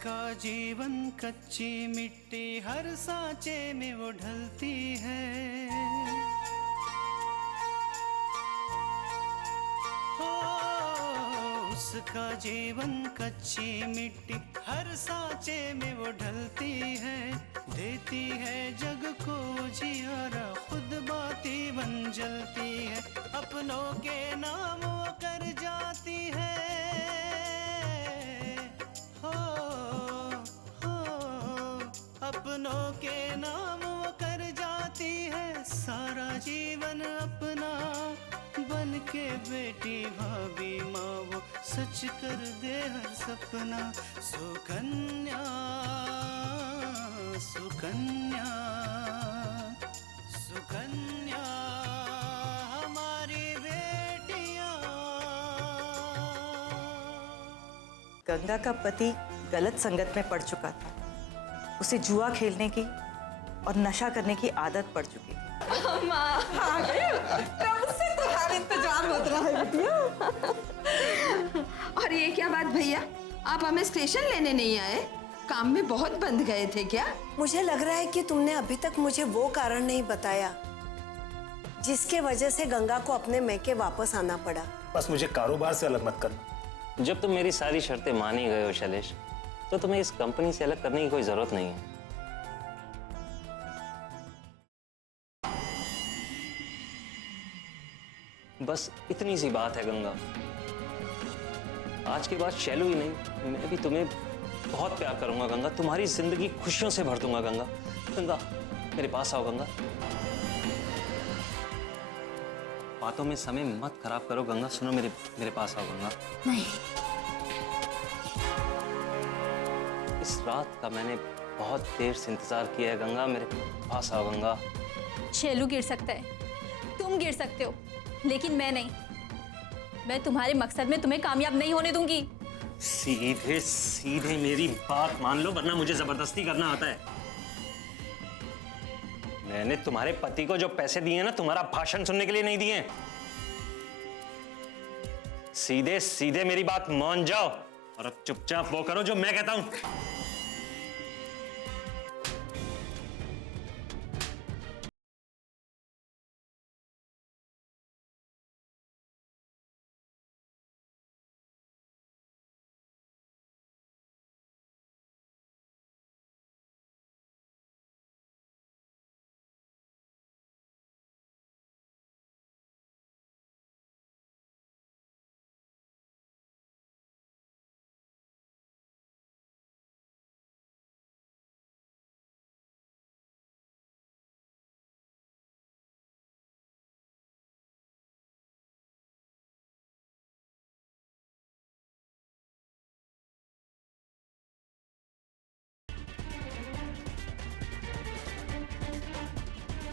उसका जीवन कच्ची मिट्टी हर सांचे में वो ढलती है। हो उसका जीवन कच्ची मिट्टी हर सांचे में वो ढलती है। देती है जग को जियारा, खुद बाती बन जलती है। अपनों के नाम वो कर जाती है। अपनों के नाम वो कर जाती है। सारा जीवन अपना बन के बेटी भाभी माँ वो सच कर दे हर सपना। सुकन्या सुकन्या सुकन्या हमारी बेटियाँ। गंगा का पति गलत संगत में पड़ चुका था। उसे जुआ खेलने की और नशा करने की आदत पड़ चुकी थी। माँ आ गए, कब से तुम्हारा इंतजार होता रहा है बिटिया। और ये क्या बात भैया, आप हमें स्टेशन लेने नहीं आए? काम में बहुत बंध गए थे क्या? मुझे लग रहा है कि तुमने अभी तक मुझे वो कारण नहीं बताया जिसके वजह से गंगा को अपने मैके वापस आना पड़ा। बस मुझे कारोबार से अलग मत करना। जब तुम मेरी सारी शर्तें मान ही गए हो शैलेश, तो तुम्हें इस कंपनी से अलग करने की कोई जरूरत नहीं है। बस इतनी सी बात है गंगा। आज के बाद शैलू ही नहीं, मैं भी तुम्हें बहुत प्यार करूंगा गंगा। तुम्हारी जिंदगी खुशियों से भर दूंगा गंगा। गंगा मेरे पास आओ गंगा। बातों में समय मत खराब करो गंगा। सुनो मेरे पास आओ गंगा। नहीं, इस रात का मैंने बहुत देर से इंतजार किया है गंगा। मेरे पास आओ गंगा। शैलू गिर सकता है, तुम गिर सकते हो, लेकिन मैं नहीं। मैं तुम्हारे मकसद में तुम्हें कामयाब नहीं होने दूंगी। सीधे सीधे मेरी बात मान लो, वरना मुझे जबरदस्ती करना आता है। मैंने तुम्हारे पति को जो पैसे दिए ना, तुम्हारा भाषण सुनने के लिए नहीं दिए। सीधे सीधे मेरी बात मान जाओ और अब चुपचाप वो करो जो मैं कहता हूं।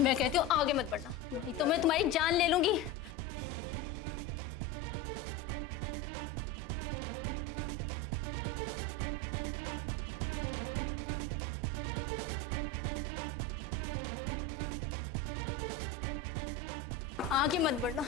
मैं कहती हूँ आगे मत बढ़ना, नहीं तो मैं तुम्हारी जान ले लूंगी। आगे मत बढ़ना।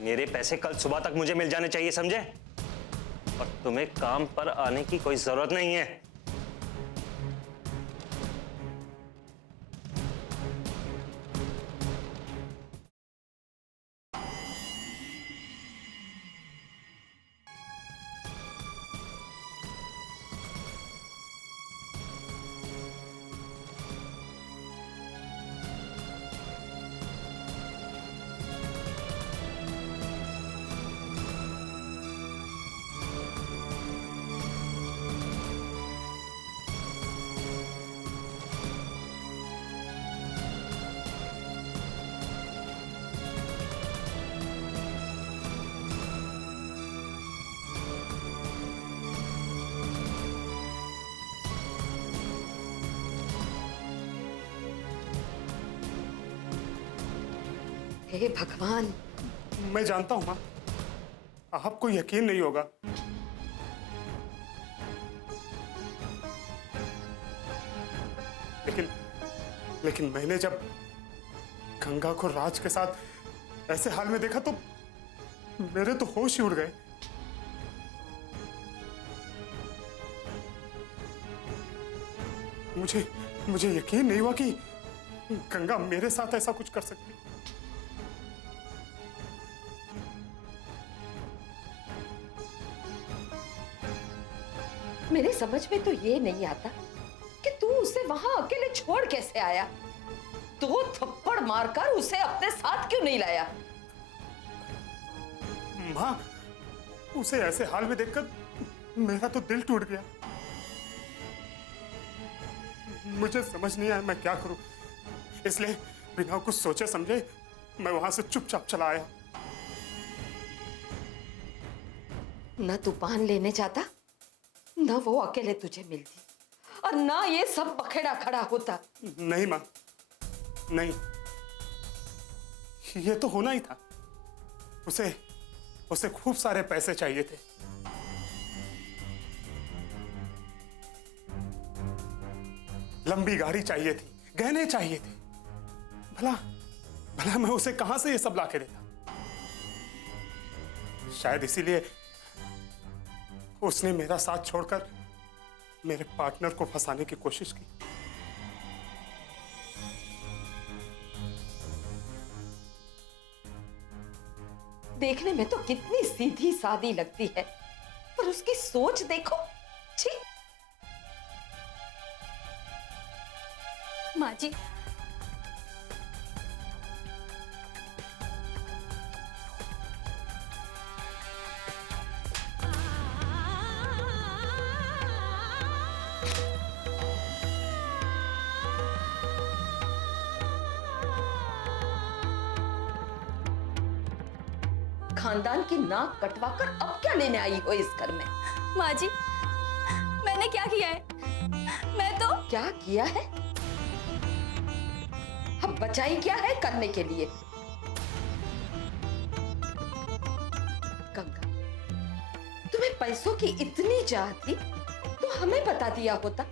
मेरे पैसे कल सुबह तक मुझे मिल जाने चाहिए, समझे? और तुम्हें काम पर आने की कोई जरूरत नहीं है। हे भगवान। मैं जानता हूँ माँ, आपको यकीन नहीं होगा, लेकिन मैंने जब गंगा को राज के साथ ऐसे हाल में देखा तो मेरे तो होश ही उड़ गए। मुझे यकीन नहीं हुआ कि गंगा मेरे साथ ऐसा कुछ कर सकती। मेरे समझ में तो ये नहीं आता कि तू उसे वहां अकेले छोड़ कैसे आया। 2 थप्पड़ मारकर उसे अपने साथ क्यों नहीं लाया? माँ, उसे ऐसे हाल में देखकर मेरा तो दिल टूट गया। मुझे समझ नहीं आया मैं क्या करूं, इसलिए बिना कुछ सोचे समझे मैं वहां से चुपचाप चला आया। न तू पान लेने जाता, न वो अकेले तुझे मिलती, और ना ये सब बखेड़ा खड़ा होता। नहीं माँ, नहीं, ये तो होना ही था। उसे खूब सारे पैसे चाहिए थे। लंबी गाड़ी चाहिए थी, गहने चाहिए थे। भला मैं उसे कहां से ये सब लाके देता। शायद इसीलिए उसने मेरा साथ छोड़कर मेरे पार्टनर को फंसाने की कोशिश की। देखने में तो कितनी सीधी सादी लगती है, पर उसकी सोच देखो। छी। माँ जी, खानदान की नाक कटवाकर अब क्या लेने आई हो इस घर में? माँ जी, मैंने क्या किया है? मैं तो क्या किया है? अब बचाई क्या है करने के लिए? गंगा, तुम्हें पैसों की इतनी चाह थी तो हमें बता दिया होता।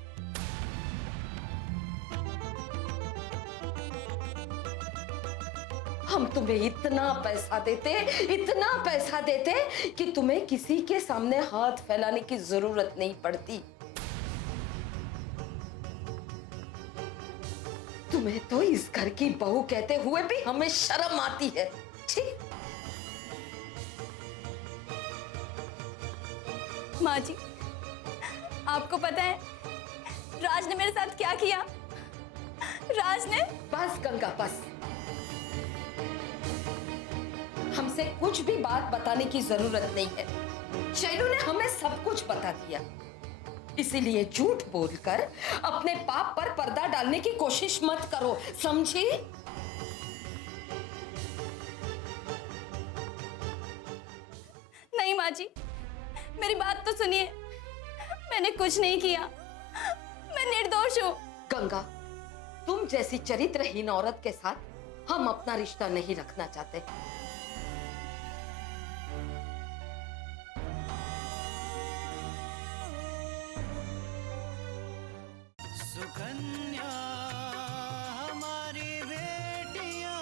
हम तुम्हें इतना पैसा देते कि तुम्हें किसी के सामने हाथ फैलाने की जरूरत नहीं पड़ती। तुम्हें तो इस घर की बहू कहते हुए भी हमें शर्म आती है। छी। माँ जी, आपको पता है राज ने मेरे साथ क्या किया? राज ने बस गंगा, बस। हमसे कुछ भी बात बताने की जरूरत नहीं है। शैलू ने हमें सब कुछ बता दिया, इसीलिए झूठ बोलकर अपने पाप पर पर्दा डालने की कोशिश मत करो, समझी? नहीं माँ जी, मेरी बात तो सुनिए। मैंने कुछ नहीं किया, मैं निर्दोष हूँ। गंगा, तुम जैसी चरित्रहीन औरत के साथ हम अपना रिश्ता नहीं रखना चाहते। सुकन्या हमारी बेटियां।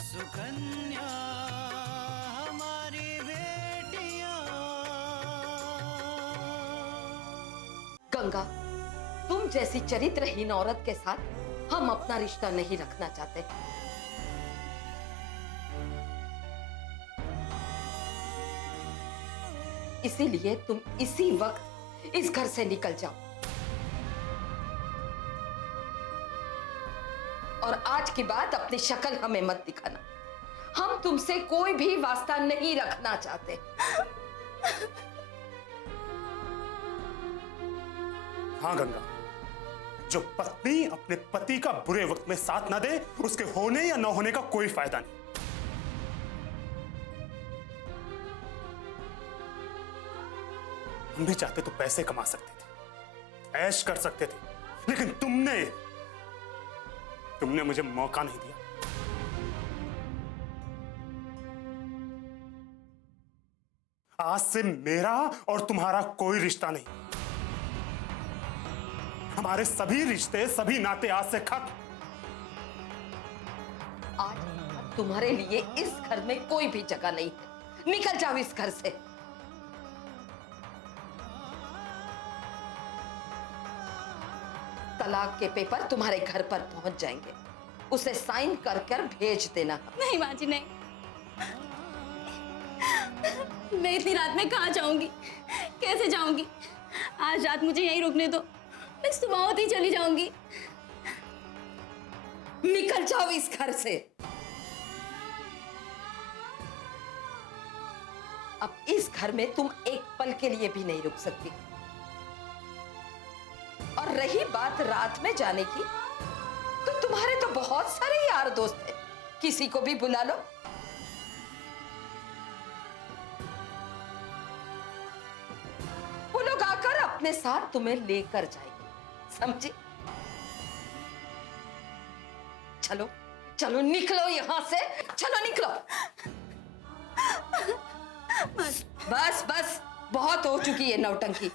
सुकन्या हमारी बेटियां। गंगा, तुम जैसी चरित्रहीन औरत के साथ हम अपना रिश्ता नहीं रखना चाहते। इसीलिए तुम इसी वक्त इस घर से निकल जाओ, और आज की बात अपनी शक्ल हमें मत दिखाना। हम तुमसे कोई भी वास्ता नहीं रखना चाहते। हाँ गंगा, जो पत्नी अपने पति का बुरे वक्त में साथ ना दे, उसके होने या ना होने का कोई फायदा नहीं। हम भी चाहते तो पैसे कमा सकते थे, ऐश कर सकते थे, लेकिन तुमने मुझे मौका नहीं दिया। आज से मेरा और तुम्हारा कोई रिश्ता नहीं। हमारे सभी रिश्ते, सभी नाते आज से खत्म। आज तुम्हारे लिए इस घर में कोई भी जगह नहीं है। निकल जाओ इस घर से। तलाक के पेपर तुम्हारे घर पर पहुंच जाएंगे, उसे साइन कर कर भेज देना। नहीं माँ जी नहीं, मैं इतनी रात में कहाँ जाऊंगी, कैसे जाऊंगी? आज रात मुझे यहीं रुकने दो, मैं सुबह होती चली जाऊंगी। निकल जाओ इस घर से। अब इस घर में तुम एक पल के लिए भी नहीं रुक सकती। और रही बात रात में जाने की, तो तुम्हारे तो बहुत सारे यार दोस्त हैं, किसी को भी बुला लो। वो लोग आकर अपने साथ तुम्हें लेकर जाएंगे, समझे? चलो चलो निकलो यहां से, चलो निकलो। बस बस, बहुत हो चुकी है नौटंकी।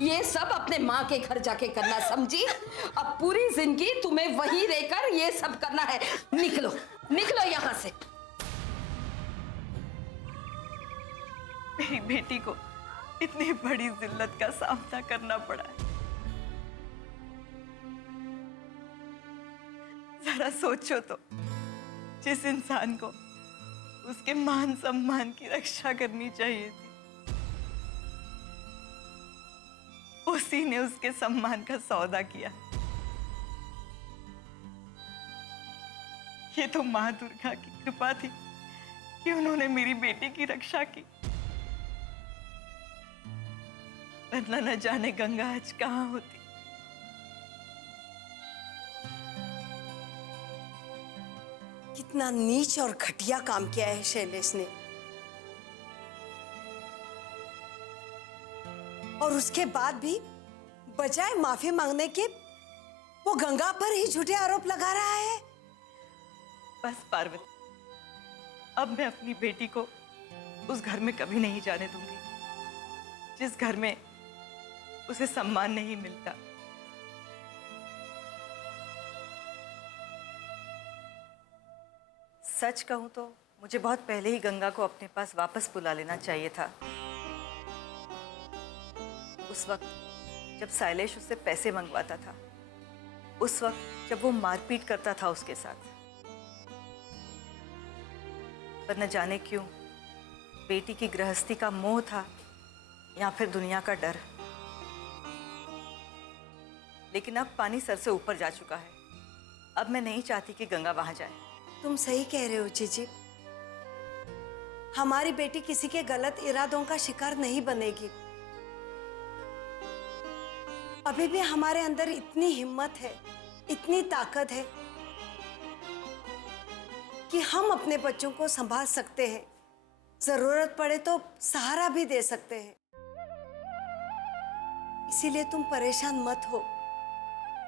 ये सब अपने माँ के घर जाके करना, समझी? अब पूरी जिंदगी तुम्हें वहीं रहकर ये सब करना है। निकलो निकलो यहां से। मेरी बेटी को इतनी बड़ी जिल्लत का सामना करना पड़ा है। जरा सोचो तो, जिस इंसान को उसके मान सम्मान की रक्षा करनी चाहिए थी, उसी ने उसके सम्मान का सौदा किया। ये तो मां दुर्गा की कृपा थी कि उन्होंने मेरी बेटी की रक्षा की, वरना न जाने गंगा आज कहां होती। कितना नीच और घटिया काम किया है शैलेश ने। और उसके बाद भी बजाय माफी मांगने के वो गंगा पर ही झूठे आरोप लगा रहा है। बस पार्वती, अब मैं अपनी बेटी को उस घर में कभी नहीं जाने दूंगी जिस घर में उसे सम्मान नहीं मिलता। सच कहूं तो मुझे बहुत पहले ही गंगा को अपने पास वापस बुला लेना चाहिए था। उस वक्त जब शैलेश उससे पैसे मंगवाता था, उस वक्त जब वो मारपीट करता था उसके साथ। पर न जाने क्यों बेटी की गृहस्थी का मोह था या फिर दुनिया का डर। लेकिन अब पानी सर से ऊपर जा चुका है। अब मैं नहीं चाहती कि गंगा वहां जाए। तुम सही कह रहे हो जीजी। हमारी बेटी किसी के गलत इरादों का शिकार नहीं बनेगी। अभी भी हमारे अंदर इतनी हिम्मत है, इतनी ताकत है कि हम अपने बच्चों को संभाल सकते हैं। जरूरत पड़े तो सहारा भी दे सकते हैं। इसीलिए तुम परेशान मत हो।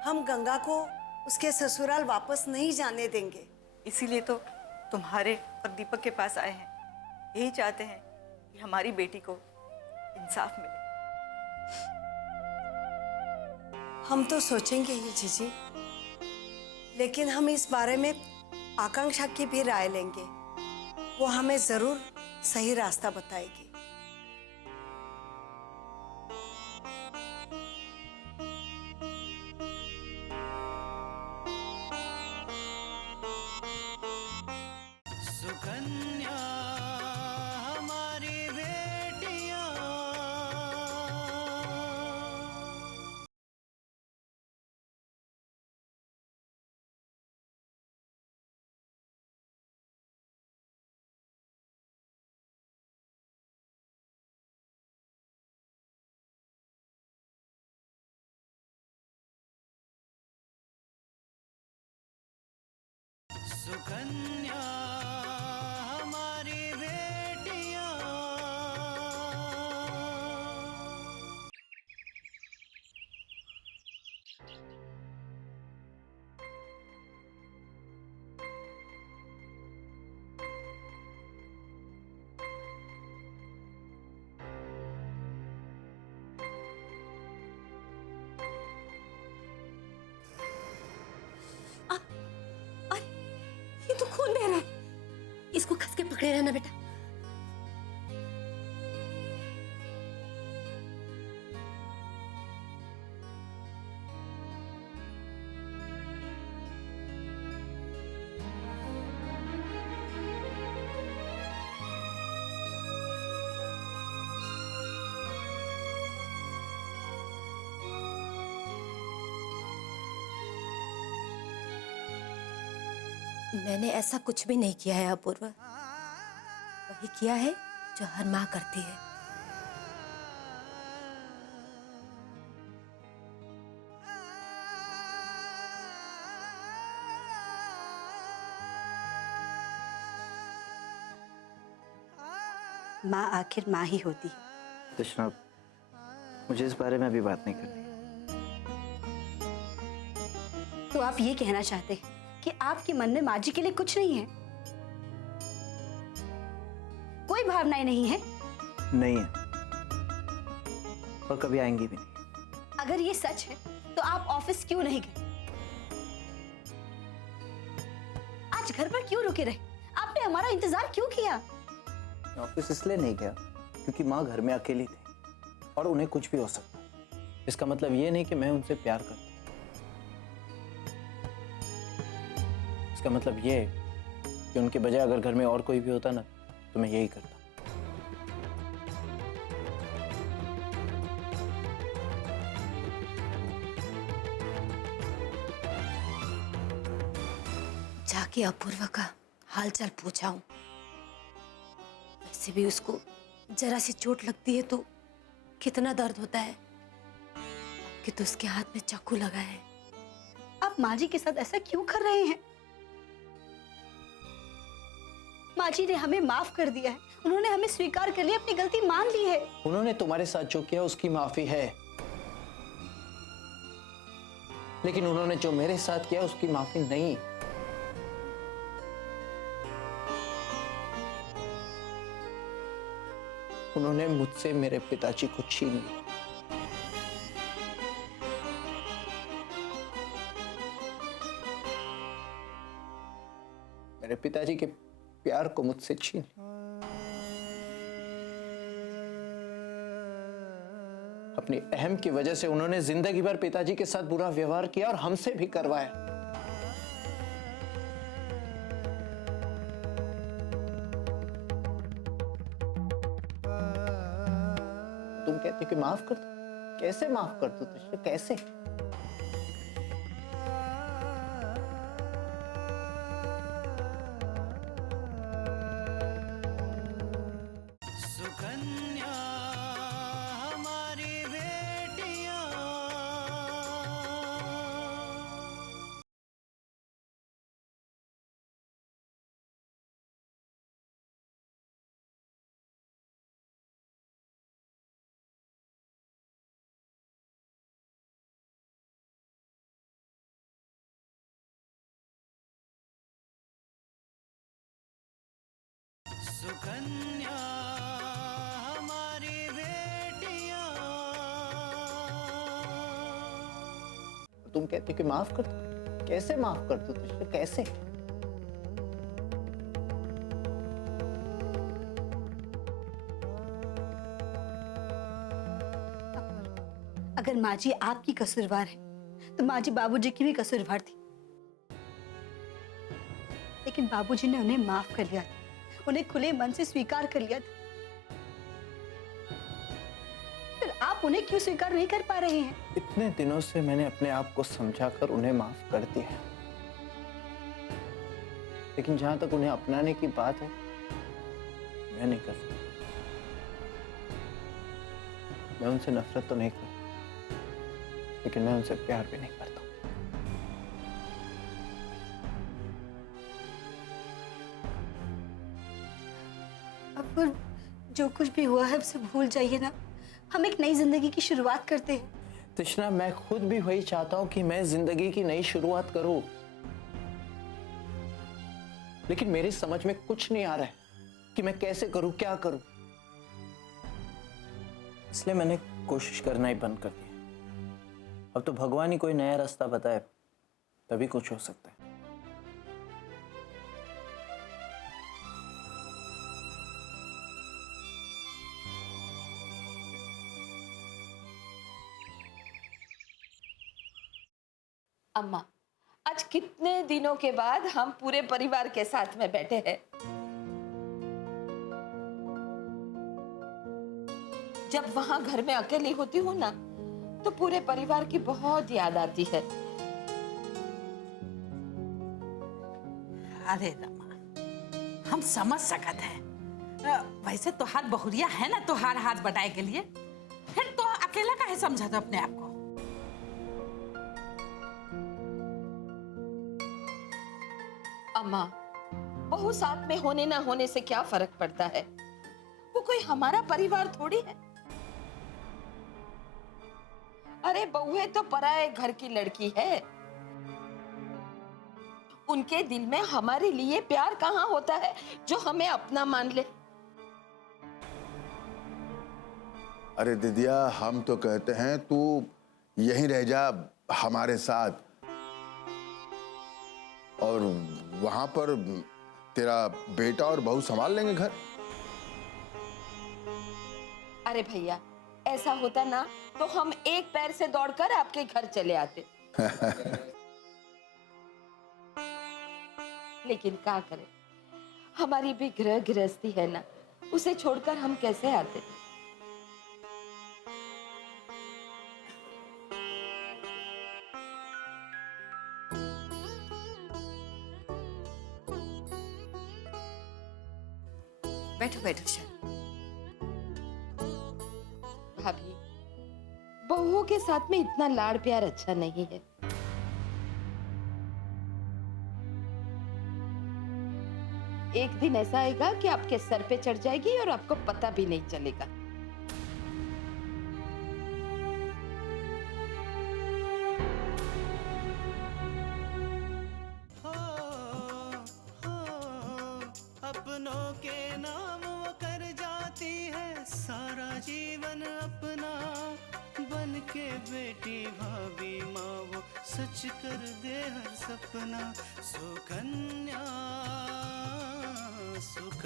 हम गंगा को उसके ससुराल वापस नहीं जाने देंगे। इसीलिए तो तुम्हारे और दीपक के पास आए हैं। यही चाहते हैं कि हमारी बेटी को इंसाफ मिले। हम तो सोचेंगे ही जीजी, लेकिन हम इस बारे में आकांक्षा की भी राय लेंगे। वो हमें जरूर सही रास्ता बताएगी। सुकन्या हमारी बेटियां। ये तो खून बह रहा है, इसको कस के पकड़े रहना बेटा। मैंने ऐसा कुछ भी नहीं किया है अपूर्वा, वही किया है जो हर माँ करती है। माँ आखिर माँ ही होती है। कृष्णा, मुझे इस बारे में अभी बात नहीं करनी। तो आप ये कहना चाहते हैं कि आपके मन में माँ जी के लिए कुछ नहीं है, कोई भावनाएं नहीं है? नहीं है, और कभी आएंगी भी नहीं। अगर ये सच है तो आप ऑफिस क्यों नहीं गए? आज घर पर क्यों रुके रहे? आपने हमारा इंतजार क्यों किया? ऑफिस इसलिए नहीं गया क्योंकि माँ घर में अकेली थी और उन्हें कुछ भी हो सकता। इसका मतलब ये नहीं कि मैं उनसे प्यार करता। इसका मतलब ये है कि उनके बजाय अगर घर में और कोई भी होता ना तो मैं यही करता। जाके अपूर्वा का हालचाल पूछा हूं। वैसे भी उसको जरा सी चोट लगती है तो कितना दर्द होता है कि तो उसके हाथ में चाकू लगा है। आप माँ जी के साथ ऐसा क्यों कर रहे हैं? माँ जी ने हमें माफ कर दिया है, उन्होंने हमें स्वीकार कर लिया, अपनी गलती मान ली है। उन्होंने तुम्हारे साथ जो किया उसकी माफी है, लेकिन उन्होंने जो मेरे साथ किया उसकी माफी नहीं। उन्होंने मुझसे मेरे पिताजी को छीन लिया। मेरे पिताजी के प्यार को मुझसे छीन लिया। अपनी अहम की वजह से उन्होंने जिंदगी भर पिताजी के साथ बुरा व्यवहार किया और हमसे भी करवाया। तुम कहते हो कि माफ कर दो? कैसे माफ कर दो तुझे? कैसे? सुकन्या हमारी बेटियां। सुकन्या हमारी बेटियां। तुम कहते हो कि माफ कर दो? कैसे माफ कर दो तुझे? कैसे? अगर माँ जी आपकी कसूरवार है तो माँ जी बाबूजी की भी कसूरवार थी, लेकिन बाबूजी ने उन्हें माफ कर लिया था, उन्हें खुले मन से स्वीकार कर लिया था। फिर आप उन्हें क्यों स्वीकार नहीं कर पा रहे हैं? इतने दिनों से मैंने अपने आप को समझाकर उन्हें माफ कर दिया है, लेकिन जहां तक उन्हें अपनाने की बात है मैं नहीं कर सकता। मैं उनसे नफरत तो नहीं करता, लेकिन मैं उनसे प्यार भी नहीं करता। ठाकुर, जो कुछ भी हुआ है उसे भूल जाइए ना। हम एक नई जिंदगी की शुरुआत करते हैं। तृष्णा, मैं खुद भी वही चाहता हूं कि मैं जिंदगी की नई शुरुआत करूं, लेकिन मेरी समझ में कुछ नहीं आ रहा है कि मैं कैसे करूं, क्या करूं। इसलिए मैंने कोशिश करना ही बंद कर दिया। अब तो भगवान ही कोई नया रास्ता बताए तभी कुछ हो सकता है। अम्मा, आज कितने दिनों के बाद हम पूरे परिवार के साथ में बैठे हैं। जब वहां घर में अकेली होती हूँ ना, तो पूरे परिवार की बहुत याद आती है। अरे रमा, हम समझ सकत हैं। वैसे तोहार बहुरिया है ना तोहार हाथ बटाए के लिए, फिर तो अकेला काहे समझा तो अपने आप को। अम्मा, बहू साथ में होने ना होने से क्या फर्क पड़ता है? वो कोई हमारा परिवार थोड़ी है। अरे बहुएं तो पराये घर की लड़की है। उनके दिल में हमारे लिए प्यार कहाँ होता है जो हमें अपना मान ले। अरे दीदिया, हम तो कहते हैं तू यहीं रह जा हमारे साथ, और वहां पर तेरा बेटा और बहू संभाल लेंगे घर। अरे भैया, ऐसा होता ना तो हम एक पैर से दौड़कर आपके घर चले आते। लेकिन क्या करें, हमारी भी गृहस्थी है ना, उसे छोड़कर हम कैसे आते। बैठो बैठो शान। भाभी, बहुओं के साथ में इतना लाड़ प्यार अच्छा नहीं है। एक दिन ऐसा आएगा कि आपके सर पे चढ़ जाएगी और आपको पता भी नहीं चलेगा। अपनों के नाम वो कर जाती है सारा जीवन अपना, बन के बेटी भाभी माँ वो सच कर दे हर सपना। सुकन्या सुकन्या